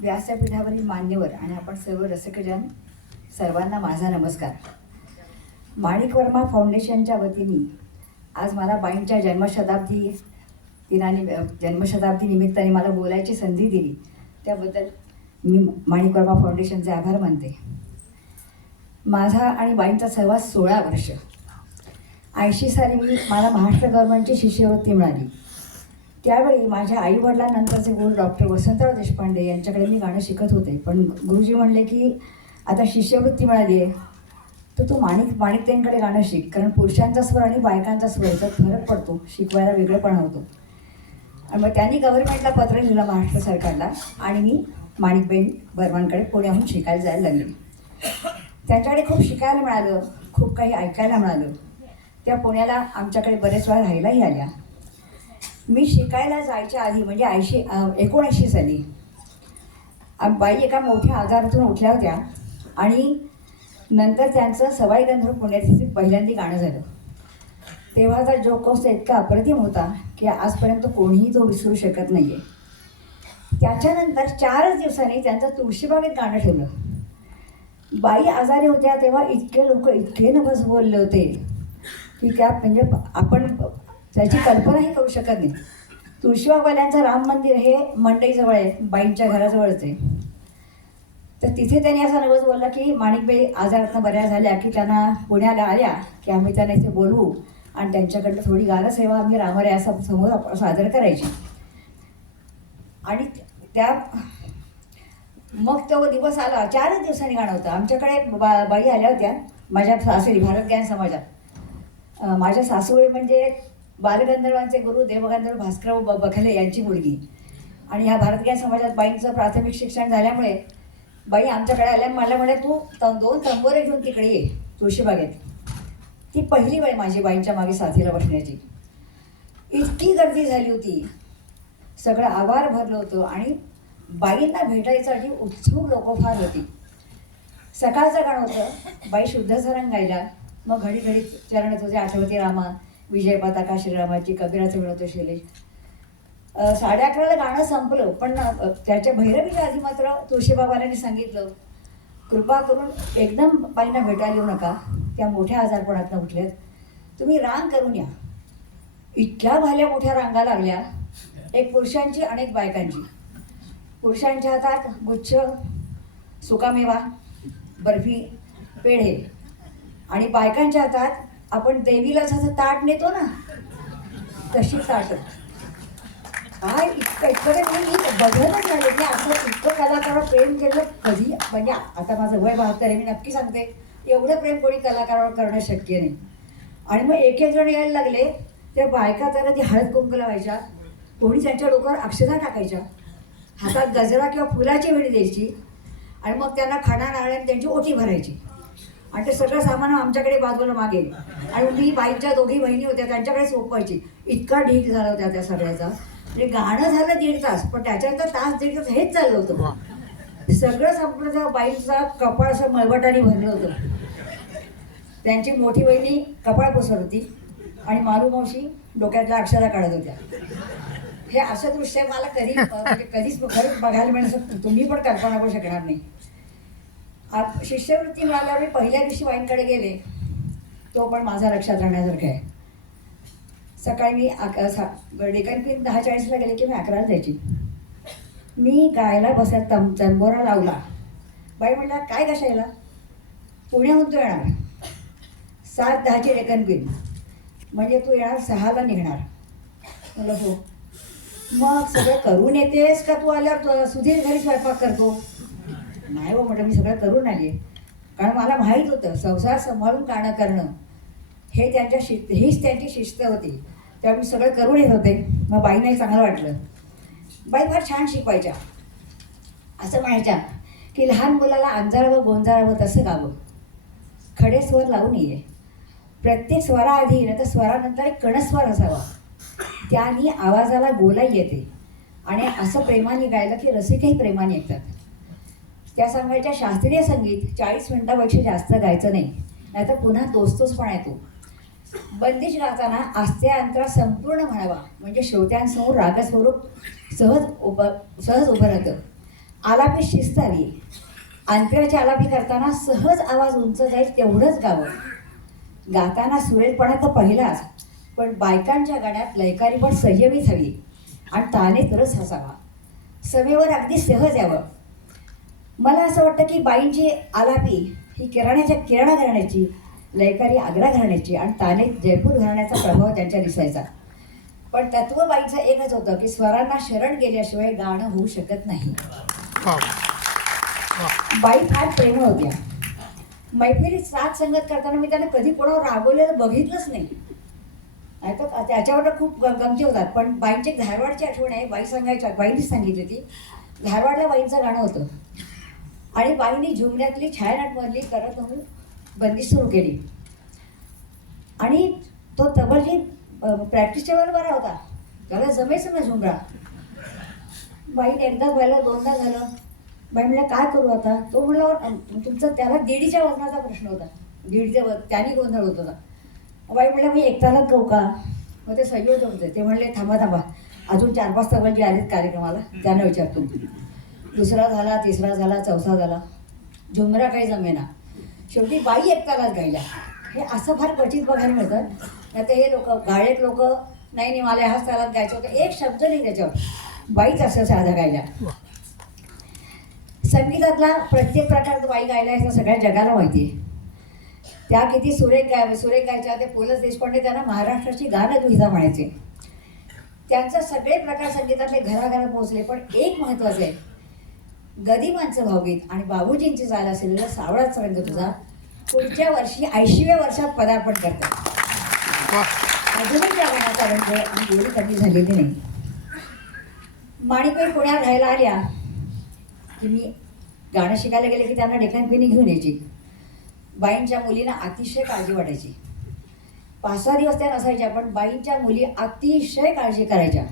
व्यासपीठावरील मान्यवर आणि आपण सर्व रसिकजन सर्वांना माझा नमस्कार. माणिक वर्मा फाउंडेशनच्या वतीने आज मला बाईंच्या जन्मशताब्दी निमित्ताने मला बोलायची संधी दिली त्याबद्दल मी माणिक वर्मा फाउंडेशनचे आभार मानते. माझा आणि बाईंचा सहवास 16 वर्ष. 80 साली मला महाराष्ट्र गव्हर्नमेंटची शिष्यवृत्ती मिळाली. त्यावेळी माझ्या आईवडिलांनंतरचे गुरु डॉक्टर वसंतराव देशपांडे यांच्याकडे मी गाणं शिकत होते. पण गुरुजी म्हणले की आता शिष्यवृत्ती मिळाली आहे तर तू माणिकताईंकडे गाणं शिक, कारण पुरुषांचा स्वर आणि बायकांचा स्वर याच्यात फरक पडतो, शिकवायला वेगळेपणा होतो. आणि मग त्यांनी गव्हर्नमेंटला पत्र लिहिलं महाराष्ट्र सरकारला आणि मी माणिकबाई वर्मांकडे पुण्याहून शिकायला जायला लागले. त्यांच्याकडे खूप शिकायला मिळालं, खूप काही ऐकायला मिळालं. त्या पुण्याला आमच्याकडे बरेच वेळा राहायलाही आल्या. मी शिकायला जायच्या आधी म्हणजे 1979 साली बाई एका मोठ्या आजारातून उठल्या होत्या आणि नंतर त्यांचं सवाई गंधर्व पुण्यात पहिल्यांदा गाणं झालं. तेव्हाचा जो कोर्स इतका अप्रतिम होता की आजपर्यंत कोणीही तो विसरू शकत नाही आहे. त्याच्यानंतर 4च दिवसांनी त्यांचं तुळशीबागेत गाणं ठेवलं. बाई आजारी होत्या तेव्हा इतके लोक इतके नवस बोलले होते की त्या म्हणजे आपण त्याची कल्पनाही करू शकत नाही. तुळशीबागवाल्यांचं राम मंदिर हे मंडईजवळ आहे, बाईंच्या घराजवळच आहे. तर तिथे त्यांनी असा नवस बोलला की माणिकबाई आजारातनं बऱ्या झाल्या की त्यांना पुण्याला आल्या की आम्ही त्यांना इथे बोलवू आणि त्यांच्याकडनं थोडी गानसेवा आम्ही रामराया समोर सादर करायची. आणि मग तो दिवस आला. 4च दिवसांनी गाणं होतं. आमच्याकडे बाई आल्या होत्या माझ्या सासरी भारत ज्ञान समाजात. माझ्या सासूबाई म्हणजे बालगंधर्वांचे गुरु देवगंधर्व भास्करराव बखले यांची मुलगी. आणि ह्या भारत ज्ञान समाजात बाईंचं प्राथमिक शिक्षण झाल्यामुळे बाई आमच्याकडे आल्या. मला म्हणे तू 2 तंबोरे घेऊन तिकडे ये तुळशीबागेत. ती पहिली वेळ माझी बाईंच्या मागे साथीला बसण्याची. इतकी गर्दी झाली होती, सगळं आवार भरलं होतं आणि बाईंना भेटायसाठी उत्सुक लोक फार होती. सकाळचं गाणं होतं, बाई शुद्ध सरंग गायला. मग घडी घडी चरण तुझे आठवते रामा, विजय पताका श्रीरामाची, कबीराचं विनोद शैलेश. 11:30ला गाणं संपलं. पण त्याच्या भैरवीच्या आधी मात्र तुळशीबाबांनी सांगितलं कृपा करून एकदम बाईंना भेटायला येऊ नका, त्या मोठ्या आजारपणातनं उठल्यात, तुम्ही रांग करून या. इतक्या भाल्या मोठ्या रांगा लागल्या, एक पुरुषांची अनेक बायकांची. पुरुषांच्या हातात गुच्छ, सुकामेवा, बर्फी, पेढे आणि बायकांच्या हातात आपण देवीला जसं ताट नेतो ना तशी ताट. काय इतकं मी बघतच झाले की असं इतकं कलाकारावर प्रेम केलं कधी. म्हणजे आता माझं वय 72 आहे, मी नक्की सांगते एवढं प्रेम कोणी कलाकारावर करणं शक्य नाही. आणि मग एक जण यायला लागले, त्या बायका त्याला ती हळद कुंकू लावायच्या, कोणी त्यांच्या डोक्यावर अक्षता टाकायच्या, हातात गजरा किंवा फुलाची विडी द्यायची आणि मग त्यांना खाणा नारळ्याने त्यांची ओटी भरायची. आणि ते सगळं सामान आमच्याकडे बाजूला मागे आणि मी बाईच्या दोघी बहिणी होत्या त्यांच्याकडे सोपवायची. इतका ढीक झाला होता त्या सगळ्याचा. म्हणजे गाणं झालं 1.5 तास, पण त्याच्यानंतर तास 1.5 तास हेच चाललं होतं. सगळं संपलं. बाईचा कपाळ असं मळवटाने भरलं होतं. त्यांची मोठी बहिणी कपाळ पुसत होती आणि मालू मावशी डोक्यातल्या अक्षरा काढत होत्या. हे असं दृश्य मला कधीच खरंच बघायला मिळालं, तुम्ही पण कल्पना करू शकणार नाही. शिष्यवृत्ती मिळाल्यावर मी पहिल्या दिवशी बाईंकडे गेले, तो पण माझा लक्षात राहण्यासारखं आहे. सकाळी मी डेकन क्वीन 10:40ला गेले की मी 11ला जायची. मी गायला बसत तंबोरा लावला. बाई म्हणला काय कशायला, पुण्याहून तू येणार 7:10ची डेकन क्वीन, म्हणजे तू येणार 6ला निघणार. म्हणलं हो. मग सगळं करून येतेस का तू आल्यावर सुधीर घरी स्वयंपाक करतो? नाही हो म्हटलं, मी सगळं करून आली आहे. कारण मला माहीत होतं संसार सांभाळून गाणं करणं हे हीच त्यांची शिस्त होती. तेव्हा मी सगळं करून येत होते. मग बाईंनाही चांगलं वाटलं. बाई फार छान शिकवायच्या. असं म्हणायच्या की लहान मुलाला अंजारावं गोंजारावं तसं गावं, खडे स्वर लावू नये, प्रत्येक स्वराआधी न तर स्वरानंतर एक कणस्वर असावा, त्याने आवाजाला गोलाई येते आणि असं प्रेमाने गायलं की रसिकही प्रेमाने ऐकतात. त्या सांगायच्या शास्त्रीय संगीत 40 मिनिटापेक्षा जास्त गायचं नाही, नाहीतर पुन्हा तोचतोचपणा येतो. बंदिश गाताना आस्ते अंतरा संपूर्ण म्हणावा, म्हणजे श्रोत्यांसमोर रागस्वरूप सहज उभं राहतं. आलापी शिस्त हवी. अंतराची आलापी करताना सहज आवाज उंच जाईल तेवढंच गावं. गाताना सुरेलपणा तर पहिलाच, पण बायकांच्या गाण्यात लयकारी पण संयमीच हवी आणि तानेत रस असावा. समेवर अगदी सहज यावं. मला असं वाटतं की बाईंची आलापी ही किराणा घराण्याची, लयकारी आग्रा घराण्याची आणि तानेत जयपूर घराण्याचा प्रभाव त्यांच्या दिसायचा. पण तत्व बाईचं एकच होतं की स्वरांना शरण गेल्याशिवाय गाणं होऊ शकत नाही. बाई फार प्रेमळ होत्या. मैफिलीत साथ संगत करताना मी त्यांना कधी कोणावर रागवलेलं बघितलंच नाही. तर त्याच्यावर खूप गमती होतात. पण बाईंची एक धारवाडची आठवण आहे. बाईंनीच सांगितली होती. धारवाडला बाईंचं गाणं होतं आणि बाईंनी झुमऱ्यातली छायानटमधली करत म्हणून बंदी सुरू केली आणि तो तबलजी प्रॅक्टिसच्या वेळेला बरा होता, त्याला जमेचं ना झुमरा. बाईने एकदाच व्हायला दोनदा झालं. बाई म्हणलं काय करू आता. तो म्हणलं तुमचं त्याला दीडीच्या वजनाचा प्रश्न होता. त्याने गोंधळ होत होता. बाई म्हणलं मी एकट्यालाच गाऊ का. मग ते संयोजक होते, ते म्हणले थांबा अजून 4-5 तबलजी आलेत कार्यक्रमाला, त्यांना विचारतो. दुसरा झाला, तिसरा झाला, चौथा झाला, झुमरा काही जमेना. शेवटी बाई एकट्यालाच गायल्या. हे असं फार क्वचित बघायला मिळतं. नाही तर हे गायक लोक नाही मला ह्याच त्यालाच गायचं होतं, एक शब्द नाही त्याच्यावर, बाईच असं साधा गायल्या. संगीतातला प्रत्येक प्रकार बाई गायला आहे सगळ्या जगाला माहिती आहे. त्या किती सुरेख गायच्या. ते पु ल देशपांडे त्यांना महाराष्ट्राची गानगुहिता म्हणायचे. त्यांचे सगळे प्रकार संगीतातले घराघरात पोहोचले. पण एक महत्त्वाचं आहे, गदिमांचं भावगीत आणि बाबूजींची चाल असलेलं सावळाच रंग तुझा पुढच्या वर्षी 80व्या वर्षात पदार्पण करतात. अजूनही त्या गाण्याचा रंग आणि गोडी कमी झालेली नाही. माणिकबाई पुण्यात राहायला आल्या की मी गाणं शिकायला गेले की त्यांना डेक्कन क्वीन घेऊन यायची. बाईंच्या मुलींना अतिशय काळजी वाटायची. 5-6 दिवस त्या नसायच्या, पण बाईंच्या मुली अतिशय काळजी करायच्या.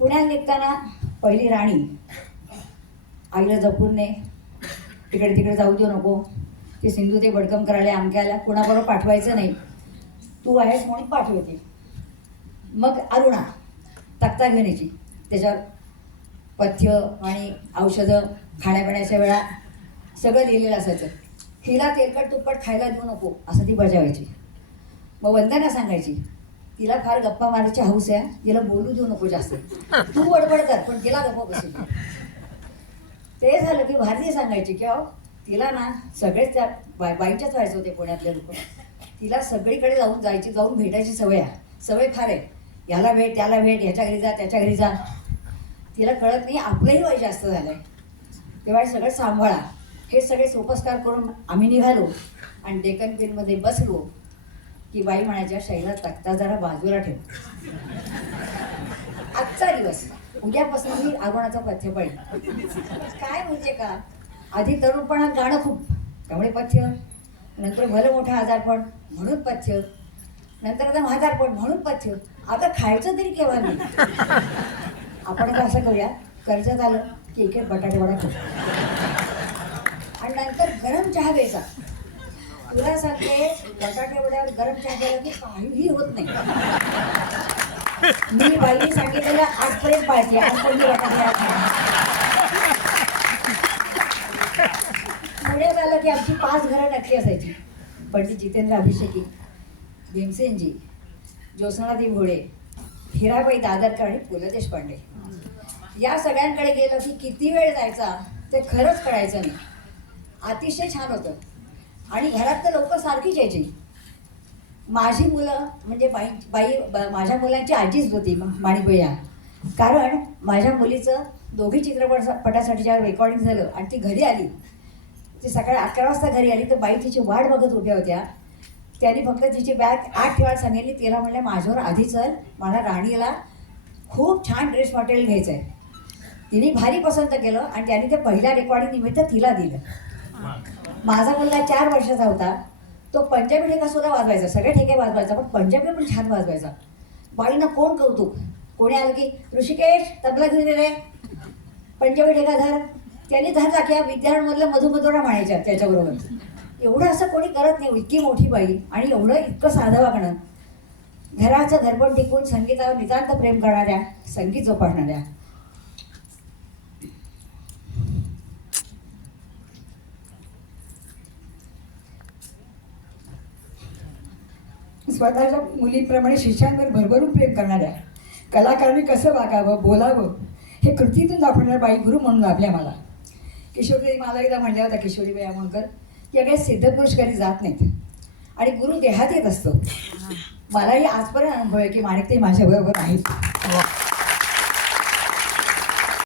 पुण्यात निघताना पहिली राणी आईला जपून ने, तिकडे तिकडे जाऊ देऊ नको, ते सिंधू ते बडकम करायला अमक्याला कुणाबरोबर पाठवायचं नाही, तू आहेस म्हणून पाठवते. मग अरुणा तक्ता घेऊन यायची, त्याच्यावर पथ्य आणि औषधं, खाण्यापिण्याच्या वेळा सगळं लिहिलेलं असायचं. हिला तेलकट तुप्पट खायला देऊ नको असं ती बजावायची. मग वंदना सांगायची तिला फार गप्पा मारायची हौस आहे, तिला बोलू देऊ नको जास्त, तू बडबड कर पण तिला गप्पा बसू. ते झालं की भारती सांगायची की अहो तिला ना सगळेच त्या बाईंच्याच व्हायचं होते पुण्यातले लोक, तिला सगळीकडे जाऊन भेटायची सवय फार आहे. याला भेट त्याला भेट, ह्याच्या घरी जा त्याच्या घरी जा. तिला कळत नाही आपलंही वय जास्त झालंय, तेव्हा सगळं सांभाळा. हे सगळे सोपस्कार करून आम्ही निघालो आणि डेक्कन क्वीनमध्ये बसलो की बाई म्हणायच्या शैला तक्ता जरा बाजूला ठेव, आजचा दिवस उद्यापासून मी आगोणाचा पथ्य पडेल. काय म्हणजे का, आधी तरुणपणात गाणं खूप, त्यामुळे पथ्य, नंतर भलं मोठं आजारपण म्हणून पथ्य, नंतर आता म्हातारपण म्हणून पथ्य, आता खायचं तरी केव्हा नाही. आपण आता असं करूया, कर्जत आलं की एक बटाटे वडा खाऊ आणि नंतर गरम चहा घ्यायचा. तुला सांगते बटाटे वड्यावर गरम चहा घ्यायला की काहीही होत नाही. मी बाईने सांगितलेलं आजपर्यंत पाहिजे, आजपर्यंत बटाटे पुण्यात आलं की आमची 5 घरं नक्की असायची. पंडित जितेंद्र अभिषेकी, भीमसेनजी, ज्योत्स्नादी भोळे, हिराबाई दादरकर आणि पु ल देशपांडे. या सगळ्यांकडे गेलं की किती वेळ जायचा ते खरंच कळायचं नाही. अतिशय छान होतं आणि घरात तर लोक सारखीच यायची. माझी मुलं म्हणजे माझ्या मुलांची आजीच होती माणिकबाई. कारण माझ्या मुलीचं दोघी चित्रपटासाठी जेव्हा रेकॉर्डिंग झालं आणि ती घरी आली, ती सकाळी 11 वाजता घरी आली तर बाई तिची वाट बघत उभ्या होत्या. त्यांनी फक्त तिची बॅग 8 ठेवायला सांगितली. तिला म्हणलं माझ्यावर आधी चल, मला राणीला खूप छान ड्रेस मटेरियल घ्यायचं आहे. तिने भारी पसंत केलं आणि त्यांनी ते पहिल्या रेकॉर्डिंग निमित्त तिला दिलं. माझा मुलगा 4 वर्षाचा होता. तो पंजाबी ठेका सुद्धा वाजवायचा, सगळे ठेके वाजवायचा, पण पंजाबी पण छान वाजवायचा. बाईंना कोण कौतुक. कोणी आलं की ऋषिकेश तबला घेऊन रे, पंजाबी ठेका धर, त्यांनी धर टाक्या विद्यार्थ्यांमधलं मधुमधुरा म्हणायच्या त्याच्याबरोबर. एवढं असं कोणी करत नाही. इतकी मोठी बाई आणि इतकं साधं वागणं. घराचं घरपण टिकून संगीतावर नितांत प्रेम करणाऱ्या, संगीत जोपासणाऱ्या. स्वतःच्या मुलीप्रमाणे शिष्यांवर भरभरून प्रेम करणाऱ्या, कलाकारांनी कसं वागावं बोलावं हे कृतीतून दाखवणाऱ्या बाई गुरु म्हणून लाभल्या मला. किशोरी मला एकदा म्हणल्या होत्या, किशोरीबाई आमोणकर, की अगदी सिद्धपुरुष कधी जात नाहीत आणि गुरु देहात येत असतो. मलाही आजपर्यंत अनुभव आहे की माणिकताई माझ्याबरोबर आहेत.